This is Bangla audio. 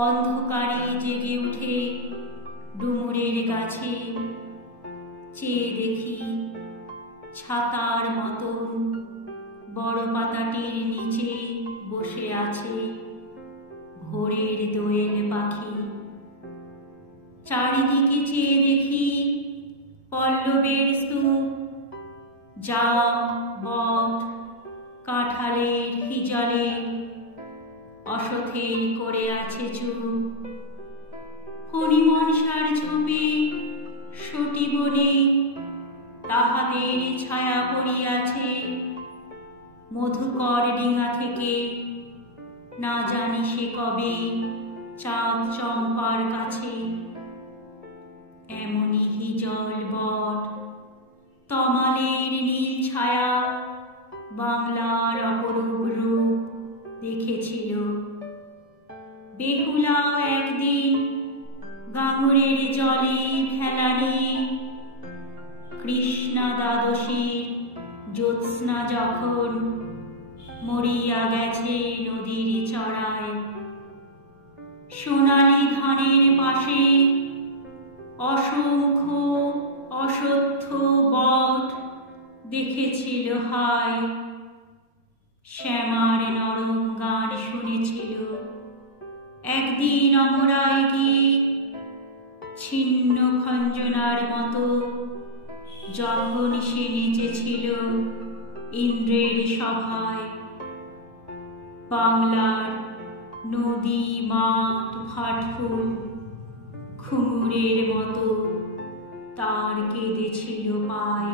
অন্ধকারে জেগে উঠে ডুমুরের গাছে চেয়ে দেখি ছাতার মতন বড় পাতাটির নিচে বসে আছে ভোরের দোয়েল পাখি। চারিদিকে চেয়ে দেখি পল্লবের স্তূপ, জাম, বট, কাঁঠালের, হিজলের, অশথের করে আছে চুপ। ফণিমনসার ঝোপে সতী বনে তাহাদের ছায়া পড়িয়াছে। মধুকর ডিঙা থেকে না জানি সে কবে চাঁদ চম্পার কাছে। এমনি হিজল, বট, তমালের নীল ছায়া বাংলার অপরূপ রূপ দেখেছিল। বেহুলাও একদিন গাঙুরের জলে ভেলা নিয়ে কৃষ্ণা দ্বাদশীর জ্যোৎস্না যখন মরিয়া গেছে নদীর চড়ায়, সোনালি ধানের পাশে অসংখ্য অশ্বত্থ বট দেখেছিল হায়। শ্যামার নরম গান শুনেছিল একদিন অমরায় গিয়ে, ছিন্ন খঞ্জনার মতো যখন সে নেচেছিল ইন্দ্রের সভায়। বাংলার নদী, মাঠ, ভাটফুল ঘুঙুরের মতো তার কেঁদেছিল পায়।